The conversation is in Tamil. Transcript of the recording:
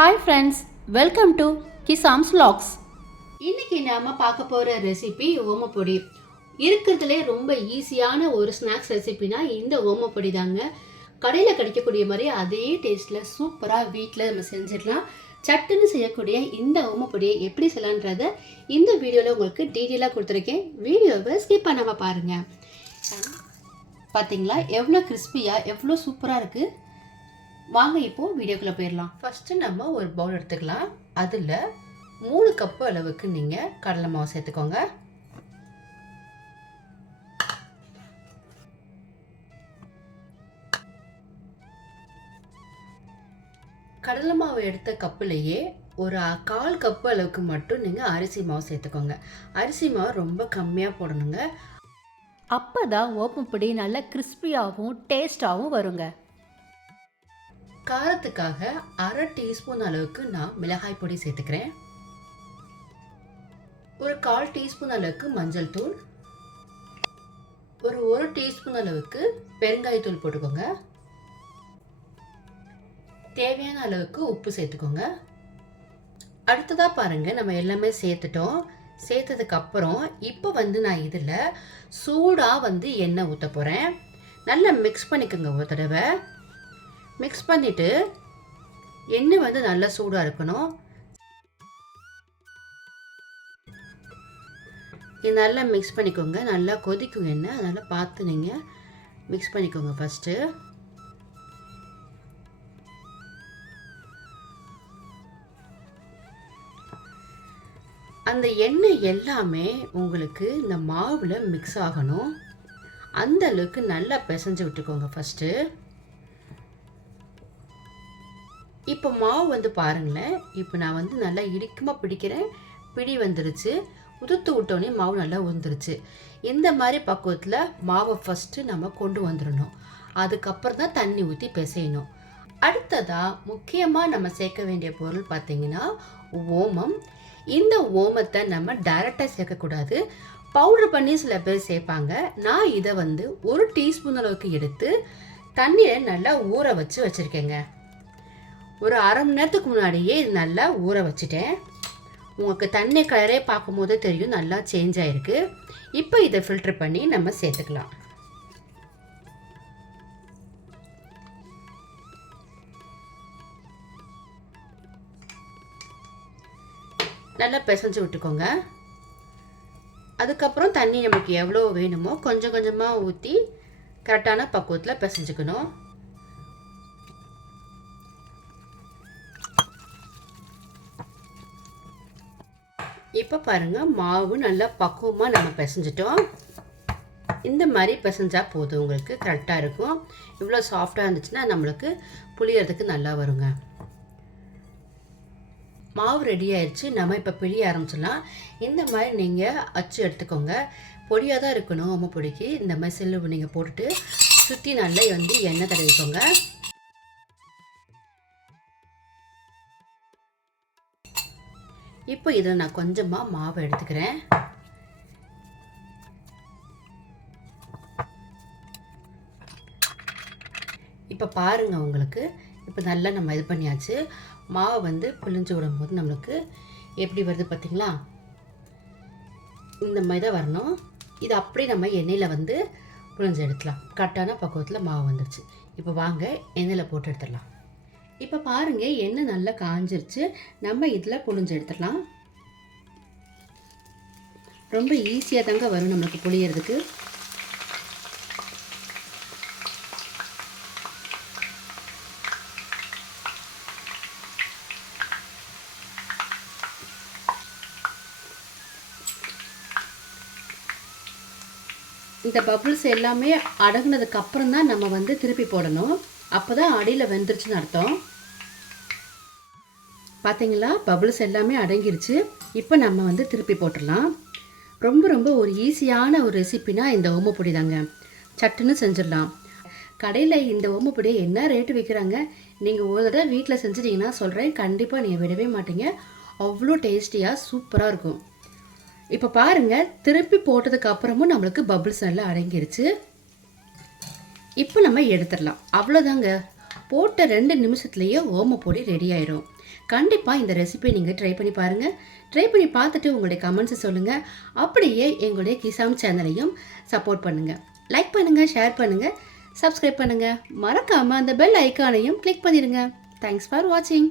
ஹாய் ஃப்ரெண்ட்ஸ் வெல்கம் டு கிசாம்ஸ் லாக்ஸ் இன்னைக்கு நாம பார்க்க போகிற ரெசிபி ஓமப்பொடி. இருக்கிறதுலே ரொம்ப ஈஸியான ஒரு ஸ்நாக்ஸ் ரெசிபினா இந்த ஓமப்பொடி தாங்க. கடையில் கிடைக்கக்கூடிய மாதிரி அதே டேஸ்ட்டில் சூப்பராக வீட்டில் நம்ம செஞ்சிடலாம். சட்டுன்னு செய்யக்கூடிய இந்த ஓமப்பொடியை எப்படி செய்யலான்றத இந்த வீடியோவில் உங்களுக்கு டீட்டெயிலாக கொடுத்துருக்கேன். வீடியோவை ஸ்கிப் பண்ணாமல் பாருங்கள் பார்த்தீங்களா எவ்வளோ கிறிஸ்பியாக எவ்வளோ சூப்பராக இருக்குது வாங்க இப்போ வீடியோக்குள்ளே போயிடலாம் ஃபஸ்ட்டு நம்ம ஒரு பவுல் எடுத்துக்கலாம். அதில் மூணு கப்பு அளவுக்கு நீங்கள் கடலை மாவு சேர்த்துக்கோங்க. கடலை மாவு எடுத்த கப்புலேயே ஒரு கால் கப்பு அளவுக்கு மட்டும் நீங்கள் அரிசி மாவு சேர்த்துக்கோங்க. அரிசி மாவு ரொம்ப கம்மியாக போடணுங்க. அப்போ தான் ஓப்பம்பொடி நல்லா கிறிஸ்பியாகவும் டேஸ்டாகவும் வருங்க. காரத்துக்காக அரை டீஸ்பூன் அளவுக்கு நான் மிளகாய் பொடி சேர்த்துக்கிறேன். ஒரு கால் டீஸ்பூன் அளவுக்கு மஞ்சள் தூள். ஒரு ஒரு டீஸ்பூன் அளவுக்கு பெருங்காயத்தூள் போட்டுக்கோங்க. தேவையான அளவுக்கு உப்பு சேர்த்துக்கோங்க. அடுத்ததாக பாருங்கள் நம்ம எல்லாமே சேர்த்துட்டோம். சேர்த்ததுக்கப்புறம் இப்போ வந்து நான் இதில் சூடாக வந்து எண்ணெய் ஊற்ற போகிறேன் நல்லா மிக்ஸ் பண்ணிக்கோங்க ஒரு தடவை. மிக்ஸ் பண்ணிவிட்டு எண்ணெய் வந்து நல்லா சூடாக இருக்கணும். இது நல்லா மிக்ஸ் பண்ணிக்கோங்க. நல்லா கொதிக்கும் எண்ணெய். அதனால் பார்த்து நீங்கள் மிக்ஸ் பண்ணிக்கோங்க ஃபஸ்ட்டு அந்த எண்ணெய் எல்லாமே உங்களுக்கு இந்த மாவில் மிக்ஸ் ஆகணும். அந்த அளவுக்கு நல்லா பிசைஞ்சு விட்டுக்கோங்க ஃபஸ்ட்டு இப்போ மாவு வந்து பாருங்களேன். இப்போ நான் வந்து நல்லா இடிக்குமா பிடிக்கிறேன். பிடி வந்துருச்சு. உதுத்து விட்டோன்னே மாவு நல்லா உந்துருச்சு இந்த மாதிரி பக்குவத்தில் மாவை ஃபஸ்ட்டு நம்ம கொண்டு வந்துடணும். அதுக்கப்புறம் தான் தண்ணி ஊற்றி பிசையணும். அடுத்ததாக முக்கியமாக நம்ம சேர்க்க வேண்டிய பொருள் பார்த்தீங்கன்னா ஓமம். இந்த ஓமத்தை நம்ம டைரெக்டாக சேர்க்கக்கூடாது. பவுடர் பண்ணி சில பேர் சேர்ப்பாங்க. நான் இதை வந்து ஒரு டீஸ்பூன் அளவுக்கு எடுத்து தண்ணியில் நல்லா ஊற வச்சு வச்சுருக்கேங்க. ஒரு அரை மணி நேரத்துக்கு முன்னாடியே இது நல்லா ஊற வச்சுட்டேன். உங்களுக்கு தண்ணி கலரே பார்க்கும்போதே தெரியும் நல்லா சேஞ்ச் ஆகிருக்கு இப்போ இதை ஃபில்டர் பண்ணி நம்ம சேர்த்துக்கலாம். நல்லா பிசைஞ்சு விட்டுக்கோங்க. அதுக்கப்புறம் தண்ணி நமக்கு எவ்வளோ வேணுமோ கொஞ்சம் கொஞ்சமாக ஊற்றி கரெக்டான பக்குவத்தில் பிசைஞ்சுக்கணும். இப்போ பாருங்கள் மாவு நல்லா பக்குவமாக நம்ம பிசைஞ்சிட்டோம். இந்த மாதிரி பிசைஞ்சால் போதும் உங்களுக்கு கரெக்டாக இருக்கும். இவ்வளோ சாஃப்டாக இருந்துச்சுன்னா நம்மளுக்கு புளியறதுக்கு நல்லா வருங்க. மாவு ரெடி ஆயிடுச்சு நம்ம இப்போ பிழிய ஆரம்பிச்சிடலாம். இந்த மாதிரி நீங்கள் அச்சு எடுத்துக்கோங்க. பொடியாக தான் இருக்கணும் அம்மா பொடிக்கு. இந்த மாதிரி செல்லு நீங்கள் போட்டுட்டு சுற்றி நல்லா வந்து எண்ணெய் தடவிக்கோங்க. இப்போ இதில் நான் கொஞ்சமாக மாவு எடுத்துக்கிறேன். இப்போ பாருங்கள் உங்களுக்கு. இப்போ நல்லா நம்ம இது பண்ணியாச்சு. மாவை வந்து புளிஞ்சு விடும்போது நம்மளுக்கு எப்படி வருது பார்த்தீங்களா? இந்த மாதிரி தான் வரணும். இது அப்படியே நம்ம எண்ணெயில் வந்து புளிஞ்சு எடுக்கலாம் கரெக்டான பக்குவத்தில் மாவு வந்துடுச்சு இப்போ வாங்க எண்ணெயில் போட்டு எடுத்துடலாம். இப்போ பாருங்க எண்ணெய் நல்லா காஞ்சிருச்சு. நம்ம இதில் புளிஞ்சு எடுத்துடலாம். ரொம்ப ஈஸியாக தாங்க வரும் நம்மளுக்கு புளியறதுக்கு இந்த பபுள்ஸ் எல்லாமே அடங்குனதுக்கு அப்புறம் தான் நம்ம வந்து திருப்பி போடணும். அப்போ தான் அடியில் வெந்துருச்சுன்னு அர்த்தம். பார்த்தீங்களா பபுள்ஸ் எல்லாமே அடங்கிருச்சு. இப்போ நம்ம வந்து திருப்பி போட்டுடலாம். ரொம்ப ரொம்ப ஒரு ஈஸியான ஒரு ரெசிபினா இந்த ஓமப்பொடி தாங்க. சட்டுன்னு செஞ்சிடலாம். கடையில் இந்த ஓமப்பொடியை என்ன ரேட்டு விற்கிறாங்க நீங்கள் ஒரு தடவை வீட்டில் செஞ்சிட்டிங்கன்னா சொல்கிறேன் கண்டிப்பாக நீங்கள் விடவே மாட்டீங்க. அவ்வளோ டேஸ்டியாக சூப்பராக இருக்கும். இப்போ பாருங்கள் திருப்பி போட்டதுக்கு அப்புறமும் நம்மளுக்கு பபுள்ஸ் நல்லா அடங்கிருச்சு. இப்போ நம்ம எடுத்துடலாம். அவ்வளோதாங்க. போட்ட ரெண்டு நிமிஷத்துலேயே ஓமப்பொடி ரெடி ஆயிரும். கண்டிப்பாக இந்த ரெசிபியை நீங்கள் ட்ரை பண்ணி பாருங்கள் ட்ரை பண்ணி பார்த்துட்டு உங்களுடைய கமெண்ட்ஸை சொல்லுங்கள் அப்படியே எங்களுடைய கிசாம் சேனலையும் சப்போர்ட் பண்ணுங்கள் லைக் பண்ணுங்கள் ஷேர் பண்ணுங்கள் சப்ஸ்கிரைப் பண்ணுங்கள் மறக்காமல் அந்த பெல் ஐக்கானையும் கிளிக் பண்ணிடுங்க. தேங்க்ஸ் ஃபார் வாட்சிங்